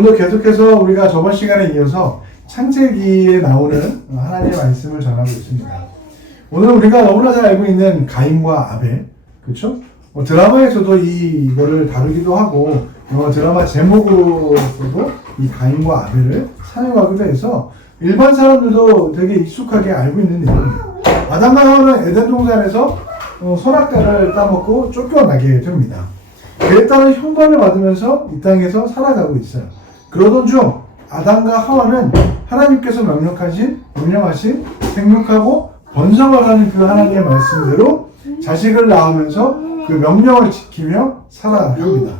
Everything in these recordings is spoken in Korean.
오늘도 계속해서 우리가 저번 시간에 이어서 창세기에 나오는 하나님의 말씀을 전하고 있습니다. 오늘 우리가 너무나 잘 알고 있는 가인과 아벨, 그렇죠? 드라마에서도 이거를 다루기도 하고 드라마 제목으로도 이 가인과 아벨을 사용하기도 해서 일반 사람들도 되게 익숙하게 알고 있는 내용입니다. 아담과 하와는 에덴 동산에서 선악과를 따먹고 쫓겨나게 됩니다. 그에 따른 형벌을 받으면서 이 땅에서 살아가고 있어요. 그러던 중 아담과 하와는 하나님께서 명령하신 생육하고 번성하라는 그 하나님의 말씀대로 자식을 낳으면서 그 명령을 지키며 살아갑니다.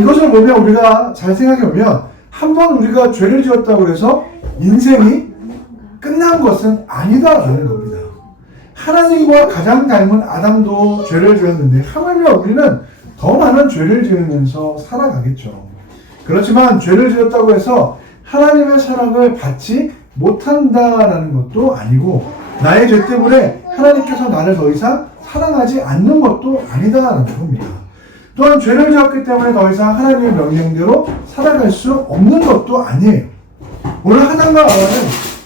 이것을 보면 우리가 잘 생각해보면 한번 우리가 죄를 지었다고 해서 인생이 끝난 것은 아니다라는 겁니다. 하나님과 가장 닮은 아담도 죄를 지었는데 하나님과 우리는 더 많은 죄를 지으면서 살아가겠죠. 그렇지만 죄를 지었다고 해서 하나님의 사랑을 받지 못한다라는 것도 아니고 나의 죄 때문에 하나님께서 나를 더 이상 사랑하지 않는 것도 아니다라는 겁니다. 또한 죄를 지었기 때문에 더 이상 하나님의 명령대로 살아갈 수 없는 것도 아니에요. 오늘 아담과 하와는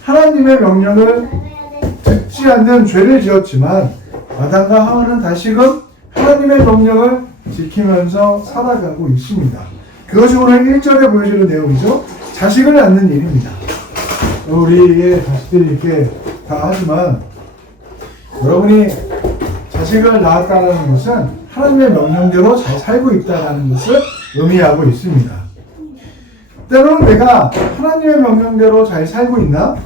하나님의 명령을 듣지 않는 죄를 지었지만 아담과 하와는 다시금 하나님의 명령을 지키면서 살아가고 있습니다. 그것이 오늘 1절에 보여주는 내용이죠. 자식을 낳는 일입니다. 우리의 자식들이 이렇게 다 하지만 여러분이 자식을 낳았다는 것은 하나님의 명령대로 잘 살고 있다는 것을 의미하고 있습니다. 때로는 내가 하나님의 명령대로 잘 살고 있나?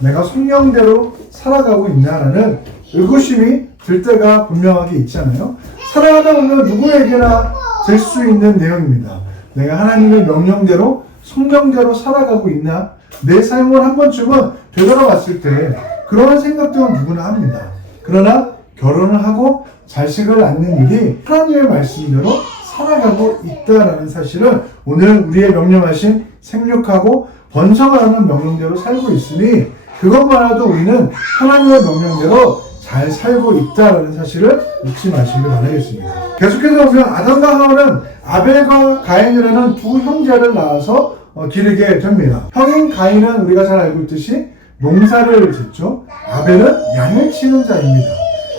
내가 성령대로 살아가고 있나라는 의구심이 들 때가 분명하게 있잖아요. 살아가다 보면 누구에게나 될 수 있는 내용입니다. 내가 하나님의 명령대로 성령대로 살아가고 있나? 내 삶을 한 번쯤은 되돌아봤을 때 그러한 생각들은 누구나 합니다. 그러나 결혼을 하고 자식을 낳는 일이 하나님의 말씀대로 살아가고 있다라는 사실은 오늘 우리의 명령하신 생육하고 번성하라는 명령대로 살고 있으니 그것만으로도 우리는 하나님의 명령대로 잘 살고 있다라는 사실을 잊지 마시길 바라겠습니다. 계속해서 보면 아담과 하와는 아벨과 가인이라는 두 형제를 낳아서 기르게 됩니다. 형인 가인은 우리가 잘 알고 있듯이 농사를 짓죠. 아벨은 양을 치는 자입니다.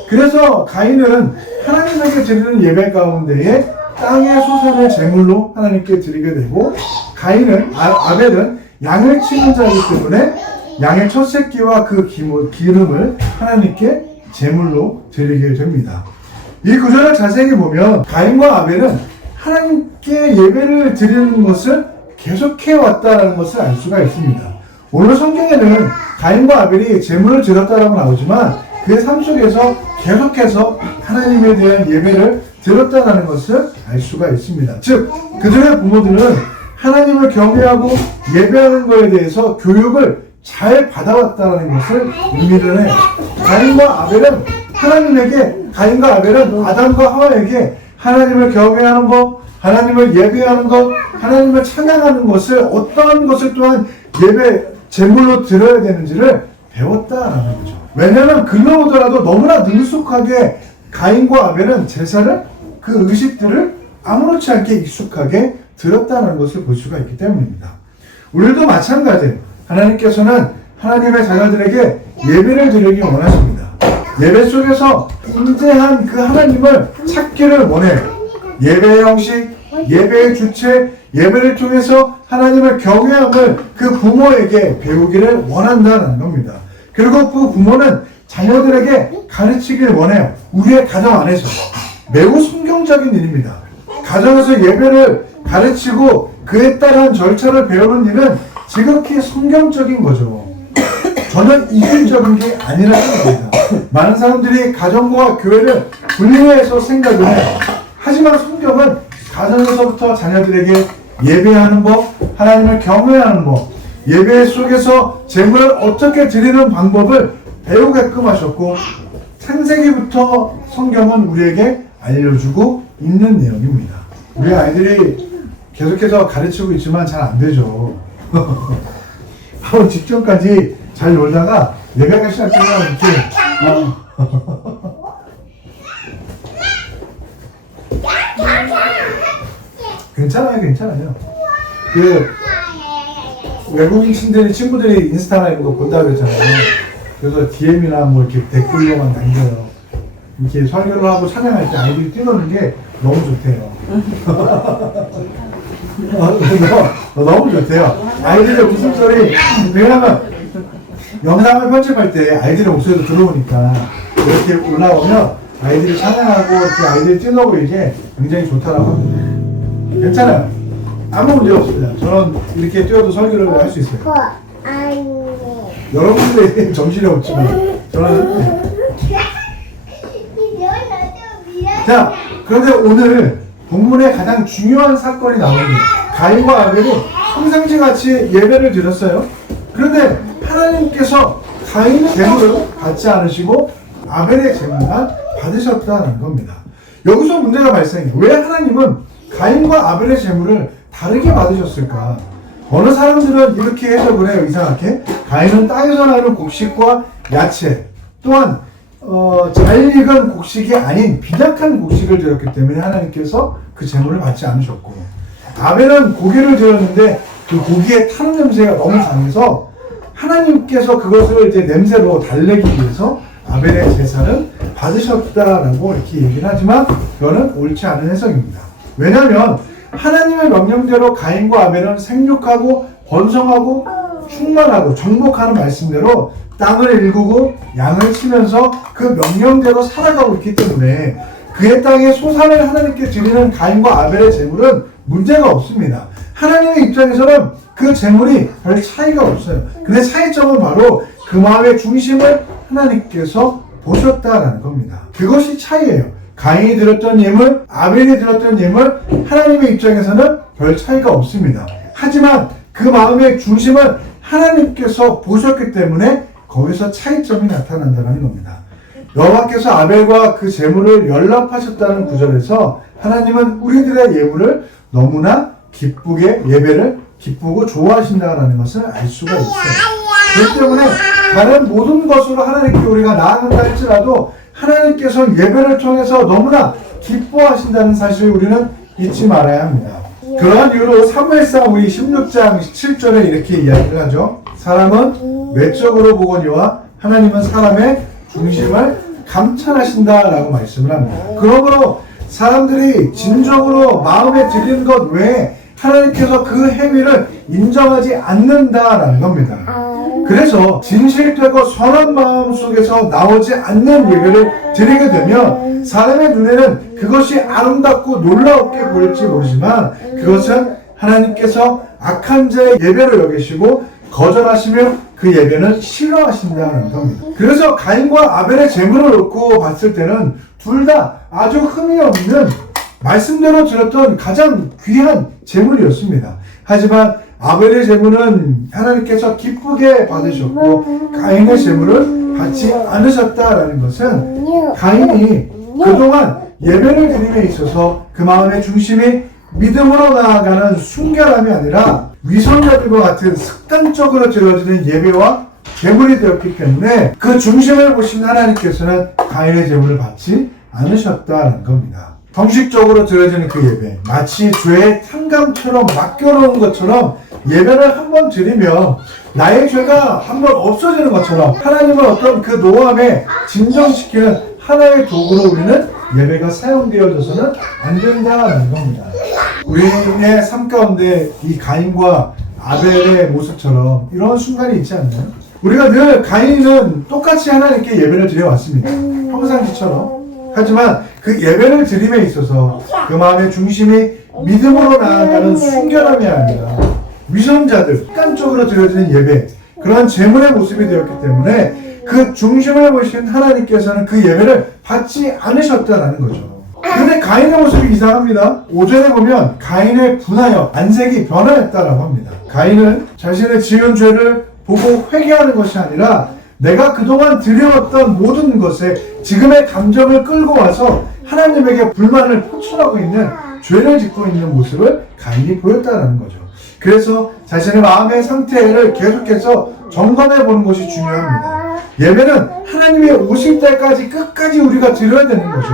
그래서 가인은 하나님에게 드리는 예배 가운데에 땅의 소산을 제물로 하나님께 드리게 되고 아벨은 양을 치는 자이기 때문에 양의 첫 새끼와 그 기름을 하나님께 제물로 드리게 됩니다. 이 구절을 자세히 보면 가인과 아벨은 하나님께 예배를 드리는 것을 계속해 왔다는 것을 알 수가 있습니다. 오늘 성경에는 가인과 아벨이 제물을 드렸다라고 나오지만 그의 삶 속에서 계속해서 하나님에 대한 예배를 드렸다는 것을 알 수가 있습니다. 즉 그들의 부모들은 하나님을 경외하고 예배하는 것에 대해서 교육을 잘 받아왔다는 것을 의미를 해요. 가인과 아벨은 아담과 하와에게 하나님을 경외하는 것, 하나님을 예배하는 것, 하나님을 찬양하는 것을 어떠한 것을 또한 제물로 드려야 되는지를 배웠다라는 거죠. 왜냐하면 글러오더라도 너무나 능숙하게 가인과 아벨은 제사를 그 의식들을 아무렇지 않게 익숙하게 드렸다는 것을 볼 수가 있기 때문입니다. 우리도 마찬가지예요. 하나님께서는 하나님의 자녀들에게 예배를 드리기 원하십니다. 예배 속에서 인재한 그 하나님을 찾기를 원해요. 예배의 형식, 예배의 주체, 예배를 통해서 하나님을 경외함을 그 부모에게 배우기를 원한다는 겁니다. 그리고 그 부모는 자녀들에게 가르치길 원해요. 우리의 가정 안에서. 매우 성경적인 일입니다. 가정에서 예배를 가르치고 그에 따른 절차를 배우는 일은 지극히 성경적인 거죠. 전혀 이질적인 게 아니라는 겁니다. 많은 사람들이 가정과 교회를 분리해서 생각을 해요. 하지만 성경은 가정에서부터 자녀들에게 예배하는 법, 하나님을 경외하는 법, 예배 속에서 제물을 어떻게 드리는 방법을 배우게끔 하셨고 창세기부터 성경은 우리에게 알려주고 있는 내용입니다. 우리 아이들이 계속해서 가르치고 있지만 잘 안 되죠. 바로 직전까지 잘 놀다가 예배가 시작되면 이렇게 괜찮아요. 그 외국인 친구들이 인스타나 이런 거 본다 그랬잖아요. 그래서 DM이나 뭐 이렇게 댓글로만 남겨요. 이렇게 설교를 하고 찬양할 때 아이들이 뛰노는 게 너무 좋대요. 너무 좋대요. 아이들의 웃음소리, 왜냐면 영상을 편집할 때 아이들의 목소리도 들어오니까 이렇게 올라오면 아이들이 찬양하고 이렇게 아이들이 뛰노고 이게 굉장히 좋다라고 합니다. 괜찮아요. 아무 문제 없습니다. 저는 이렇게 뛰어도 설교를 할 수 있어요. 여러분들이 정신이 없지만 저는 자, 그런데 오늘 본문에 가장 중요한 사건이 나옵니다. 가인과 아벨이 평상시같이 예배를 드렸어요. 그런데 하나님께서 가인의 제물을 받지 않으시고 아벨의 제물만 받으셨다는 겁니다. 여기서 문제가 발생해요. 왜 하나님은 가인과 아벨의 제물을 다르게 받으셨을까? 어느 사람들은 이렇게 해석을 해요. 이상하게. 가인은 땅에서 나는 곡식과 야채, 또한 잘 익은 곡식이 아닌 빈약한 곡식을 드렸기 때문에 하나님께서 그 제물을 받지 않으셨고, 아벨은 고기를 드렸는데 그 고기의 타는 냄새가 너무 강해서 하나님께서 그것을 이제 냄새로 달래기 위해서 아벨의 제사를 받으셨다라고 이렇게 얘기를 하지만 그거는 옳지 않은 해석입니다. 왜냐하면 하나님의 명령대로 가인과 아벨은 생육하고 번성하고 충만하고 정복하는 말씀대로 땅을 일구고 양을 치면서 그 명령대로 살아가고 있기 때문에 그의 땅에 소산을 하나님께 드리는 가인과 아벨의 제물은 문제가 없습니다. 하나님의 입장에서는 그 제물이 별 차이가 없어요. 근데 차이점은 바로 그 마음의 중심을 하나님께서 보셨다라는 겁니다. 그것이 차이예요. 가인이 드렸던 예물, 아벨이 드렸던 예물, 하나님의 입장에서는 별 차이가 없습니다. 하지만 그 마음의 중심을 하나님께서 보셨기 때문에 거기서 차이점이 나타난다는 겁니다. 여호와께서 아벨과 그 제물을 연락하셨다는 구절에서 하나님은 우리들의 예물을 너무나 기쁘게 예배를 기쁘고 좋아하신다는 것을 알 수가 있어요. 그렇기 때문에 다른 모든 것으로 하나님께 우리가 나아간다 할지라도 하나님께서 예배를 통해서 너무나 기뻐하신다는 사실을 우리는 잊지 말아야 합니다. 그러한 이유로 사무엘상 우리 16장 17절에 이렇게 이야기를 하죠. 사람은 외적으로 보거니와 하나님은 사람의 중심을 감찰하신다라고 말씀을 합니다. 그러므로 사람들이 진정으로 마음에 들리는 것 외에 하나님께서 그 행위를 인정하지 않는다라는 겁니다. 그래서 진실되고 선한 마음 속에서 나오지 않는 예배를 드리게 되면 사람의 눈에는 그것이 아름답고 놀라웠게 보일지 모르지만 그것은 하나님께서 악한 자의 예배로 여기시고 거절하시며 그 예배는 싫어하신다는 겁니다. 그래서 가인과 아벨의 제물을 놓고 봤을 때는 둘 다 아주 흠이 없는 말씀대로 드렸던 가장 귀한 제물이었습니다. 하지만 아벨의 제물은 하나님께서 기쁘게 받으셨고 가인의 제물을 받지 않으셨다라는 것은 가인이 그동안 예배를 드림에 있어서 그 마음의 중심이 믿음으로 나아가는 순결함이 아니라 위선자들과 같은 습관적으로 드려지는 예배와 제물이 되었기 때문에 그 중심을 보신 하나님께서는 가인의 제물을 받지 않으셨다는 겁니다. 형식적으로 드려지는 그 예배, 마치 죄의 탕감처럼 맡겨놓은 것처럼 예배를 한번 드리면 나의 죄가 한번 없어지는 것처럼 하나님은 어떤 그 노함에 진정시키는 하나의 도구로 우리는 예배가 사용되어져서는 안 된다는 겁니다. 우리의 삶 가운데 이 가인과 아벨의 모습처럼 이런 순간이 있지 않나요? 우리가 늘 가인은 똑같이 하나님께 예배를 드려왔습니다. 평상시처럼. 하지만 그 예배를 드림에 있어서 그 마음의 중심이 믿음으로 나아가는 순결함이 아니라 위선자들, 습관적으로 드려지는 예배, 그러한 제물의 모습이 되었기 때문에 그 중심을 보신 하나님께서는 그 예배를 받지 않으셨다는 거죠. 그런데 가인의 모습이 이상합니다. 5절에 보면 가인의 분하여 안색이 변화했다라고 합니다. 가인은 자신의 지은 죄를 보고 회개하는 것이 아니라 내가 그동안 드려왔던 모든 것에 지금의 감정을 끌고 와서 하나님에게 불만을 표출하고 있는 죄를 짓고 있는 모습을 가인이 보였다는 거죠. 그래서 자신의 마음의 상태를 계속해서 점검해 보는 것이 중요합니다. 예배는 하나님이 오실 때까지 끝까지 우리가 드려야 되는 거죠.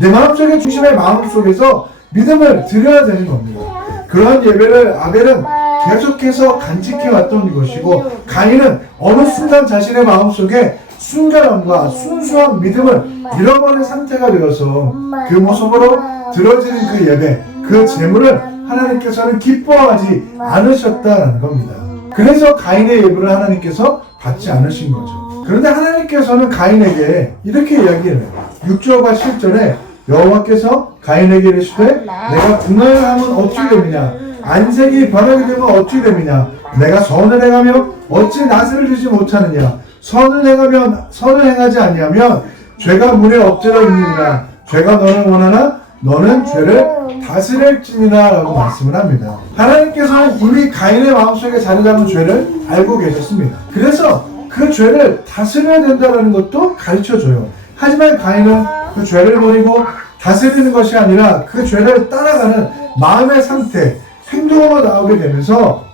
내 마음속의 중심의 마음속에서 믿음을 드려야 되는 겁니다. 그러한 예배를 아벨은 계속해서 간직해왔던 것이고, 가인은 어느 순간 자신의 마음속에 순결함과 순수한 믿음을 잃어버린 상태가 되어서 그 모습으로 드려지는 그 예배, 그 제물을 하나님께서는 기뻐하지 않으셨다는 겁니다. 그래서 가인의 예배를 하나님께서 받지 않으신 거죠. 그런데 하나님께서는 가인에게 이렇게 이야기해요. 6절과 7절에 여호와께서 가인에게 이르시되 내가 궁을 하면 어찌 되느냐, 안색이 변하게 되면 어찌 되느냐, 내가 선을 행하며 어찌 낯을 주지 못하느냐, 선을 행하지 아니하면 죄가 문에 엎드려 있느니라. 죄가 너를 원하나 너는 죄를 다스릴지니라 라고 말씀을 합니다. 하나님께서는 이미 가인의 마음속에 자리 잡은 죄를 알고 계셨습니다. 그래서 그 죄를 다스려야 된다는 것도 가르쳐줘요. 하지만 가인은 그 죄를 버리고 다스리는 것이 아니라 그 죄를 따라가는 마음의 상태, 행동으로 나오게 되면서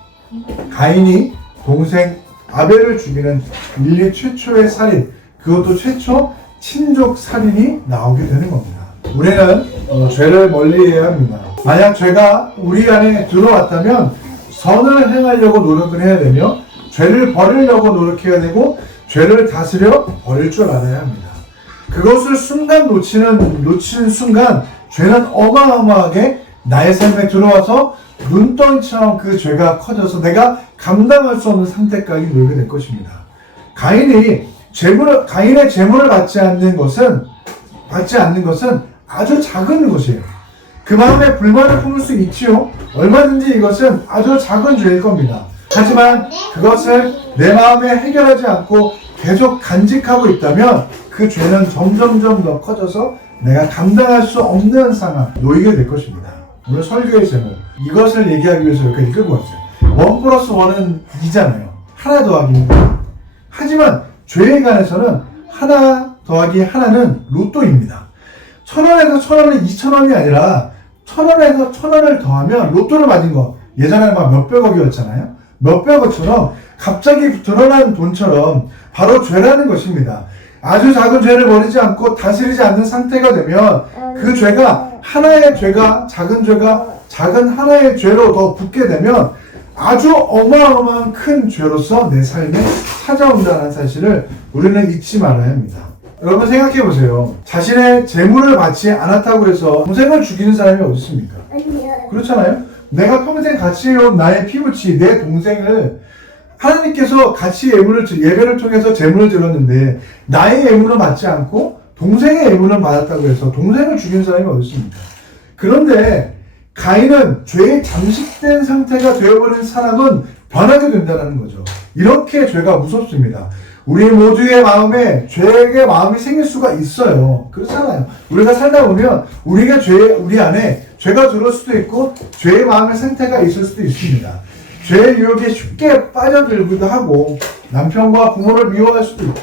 가인이 동생 아벨을 죽이는 인류 최초의 살인, 그것도 최초 친족 살인이 나오게 되는 겁니다. 우리는 죄를 멀리해야 합니다. 만약 죄가 우리 안에 들어왔다면 선을 행하려고 노력을 해야 되며 죄를 버리려고 노력해야 되고 죄를 다스려 버릴 줄 알아야 합니다. 그것을 순간 놓치는 순간 죄는 어마어마하게 나의 삶에 들어와서 눈덩이처럼 그 죄가 커져서 내가 감당할 수 없는 상태까지 몰게 될 것입니다. 가인의 재물을 받지 않는 것은 아주 작은 것이에요. 그 마음에 불만을 품을 수 있지요. 얼마든지 이것은 아주 작은 죄일 겁니다. 하지만 그것을 내 마음에 해결하지 않고 계속 간직하고 있다면 그 죄는 점점점 더 커져서 내가 감당할 수 없는 상황 놓이게 될 것입니다. 오늘 설교의 제목, 이것을 얘기하기 위해서 여기까지 끌고 왔어요. 1+1은 2잖아요. 하나 더하기 2. 하지만 죄에 관해서는 하나 더하기 하나는 로또입니다. 1,000원에서 1,000원이 2,000원이 아니라 1,000원에서 1,000원을 더하면 로또를 맞은 거, 예전에는 막 몇백억이었잖아요. 몇백억처럼 갑자기 드러난 돈처럼 바로 죄라는 것입니다. 아주 작은 죄를 버리지 않고 다스리지 않는 상태가 되면 그 죄가 하나의 죄가 작은 하나의 죄로 더 붙게 되면 아주 어마어마한 큰 죄로서 내 삶에 찾아온다는 사실을 우리는 잊지 말아야 합니다. 여러분 생각해 보세요. 자신의 재물을 받지 않았다고 해서 동생을 죽이는 사람이 어디 있습니까? 그렇잖아요. 내가 평생 같이 해온 나의 피부치, 내 동생을 하나님께서 같이 예배를 통해서 재물을 드렸는데 나의 예물은 받지 않고 동생의 예물은 받았다고 해서 동생을 죽인 사람이 어디 있습니까? 그런데 가인은 죄에 잠식된 상태가 되어버린 사람은 변하게 된다는 거죠. 이렇게 죄가 무섭습니다. 우리 모두의 마음에 죄의 마음이 생길 수가 있어요. 그렇잖아요. 우리가 살다 보면 우리 안에 죄가 들어올 수도 있고 죄의 마음의 상태가 있을 수도 있습니다. 죄의 유혹에 쉽게 빠져들기도 하고 남편과 부모를 미워할 수도 있고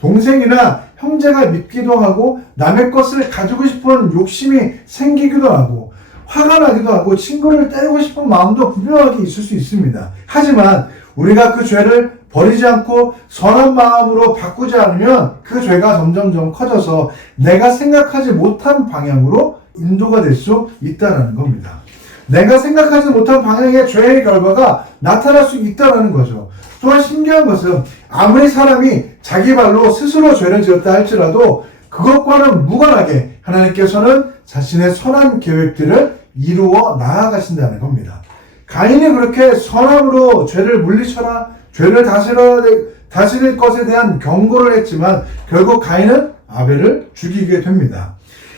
동생이나 형제가 믿기도 하고 남의 것을 가지고 싶은 욕심이 생기기도 하고 화가 나기도 하고 친구를 때리고 싶은 마음도 분명하게 있을 수 있습니다. 하지만 우리가 그 죄를 버리지 않고 선한 마음으로 바꾸지 않으면 그 죄가 점점점 커져서 내가 생각하지 못한 방향으로 인도가 될 수 있다는 겁니다. 내가 생각하지 못한 방향의 죄의 결과가 나타날 수 있다는 거죠. 또한 신기한 것은 아무리 사람이 자기 발로 스스로 죄를 지었다 할지라도 그것과는 무관하게 하나님께서는 자신의 선한 계획들을 이루어 나아가신다는 겁니다. 가인이 그렇게 선함으로 죄를 물리쳐라, 죄를 다스릴 것에 대한 경고를 했지만 결국 가인은 아벨을 죽이게 됩니다.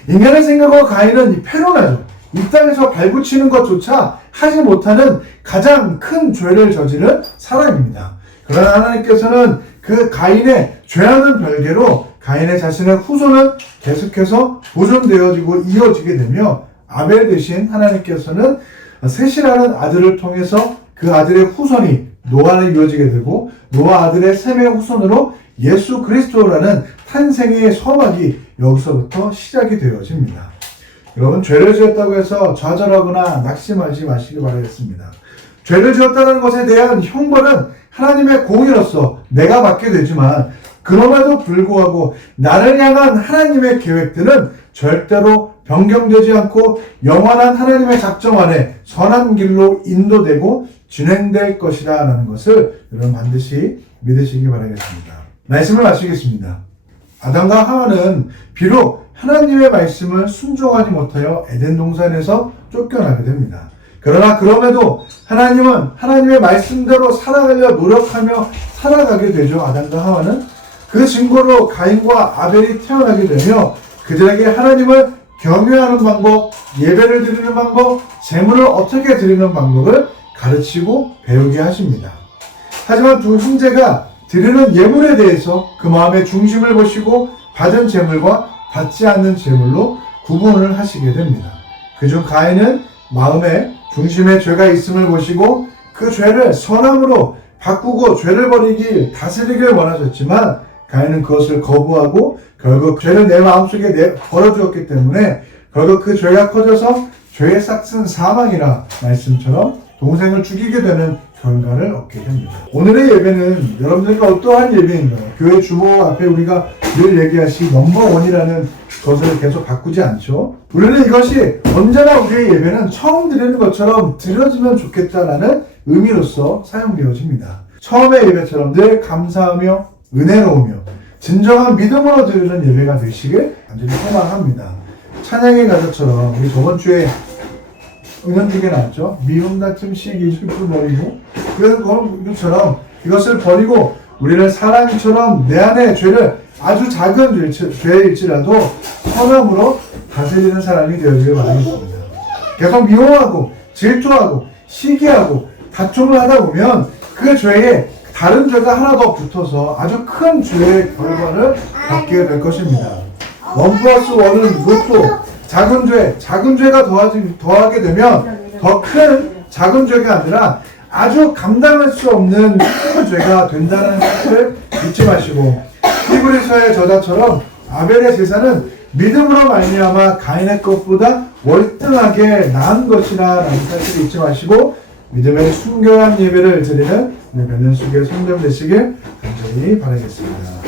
인간의 생각과 가인은 패론하죠. 이 땅에서 발붙이는 것조차 하지 못하는 가장 큰 죄를 저지른 사람입니다. 그러나 하나님께서는 그 가인의 죄와는 별개로 가인의 자신의 후손은 계속해서 보존되어지고 이어지게 되며 아벨 대신 하나님께서는 셋이라는 아들을 통해서 그 아들의 후손이 노아를 이어지게 되고 노아 아들의 셈의 후손으로 예수 그리스도라는 탄생의 서막이 여기서부터 시작이 되어집니다. 여러분 죄를 지었다고 해서 좌절하거나 낙심하지 마시기 바라겠습니다. 죄를 지었다는 것에 대한 형벌은 하나님의 공의로서 내가 받게 되지만 그럼에도 불구하고 나를 향한 하나님의 계획들은 절대로 변경되지 않고 영원한 하나님의 작정 아래 선한 길로 인도되고 진행될 것이다 라는 것을 여러분 반드시 믿으시기 바라겠습니다. 말씀을 마치겠습니다. 아담과 하와는 비록 하나님의 말씀을 순종하지 못하여 에덴 동산에서 쫓겨나게 됩니다. 그러나 그럼에도 하나님은 하나님의 말씀대로 살아가려 노력하며 살아가게 되죠. 아담과 하와는 그 증거로 가인과 아벨이 태어나게 되며 그들에게 하나님을 경외하는 방법, 예배를 드리는 방법, 제물을 어떻게 드리는 방법을 가르치고 배우게 하십니다. 하지만 두 형제가 드리는 예물에 대해서 그 마음의 중심을 보시고 받은 제물과 받지 않는 제물로 구분을 하시게 됩니다. 그중 가인은 마음의 중심에 죄가 있음을 보시고 그 죄를 선함으로 바꾸고 죄를 버리기 다스리길 원하셨지만 가인은 그것을 거부하고 결국 죄를 내 마음속에 버려두었기 때문에 결국 그 죄가 커져서 죄의 싹은 사망이라 말씀처럼 동생을 죽이게 되는 결과를 얻게 됩니다. 오늘의 예배는 여러분들과 어떠한 예배인가요? 교회 주보 앞에 우리가 늘 얘기하시 넘버원이라는 것을 계속 바꾸지 않죠. 우리는 이것이 언제나 우리의 예배는 처음 드리는 것처럼 드려지면 좋겠다라는 의미로서 사용되어집니다. 처음의 예배처럼 늘 감사하며 은혜로우며 진정한 믿음으로 드리는 예배가 되시길 간절히 소망합니다. 찬양의 가사처럼 우리 저번 주에 은연중에 나왔죠. 미움, 다툼, 시기, 슬픔 버리고 그것처럼 이것을 버리고 우리를 사랑처럼 내 안에 죄를 아주 작은 죄일지라도 선함으로 다스리는 사람이 되어지길 바라겠습니다. 계속 미워하고 질투하고 시기하고 다툼을 하다 보면 그 죄에 다른 죄가 하나 더 붙어서 아주 큰 죄의 결과를 받게 될 것입니다. 1+1은 로또 작은 죄가 더하게 되면 더 큰 작은 죄가 아니라 아주 감당할 수 없는 큰 죄가 된다는 사실을 잊지 마시고 히브리서의 저자처럼 아벨의 제사는 믿음으로 말미암아 가인의 것보다 월등하게 나은 것이라는 사실을 잊지 마시고 믿음의 순결한 예배를 드리는 변현숙의 성도님 되시길 간절히 바라겠습니다.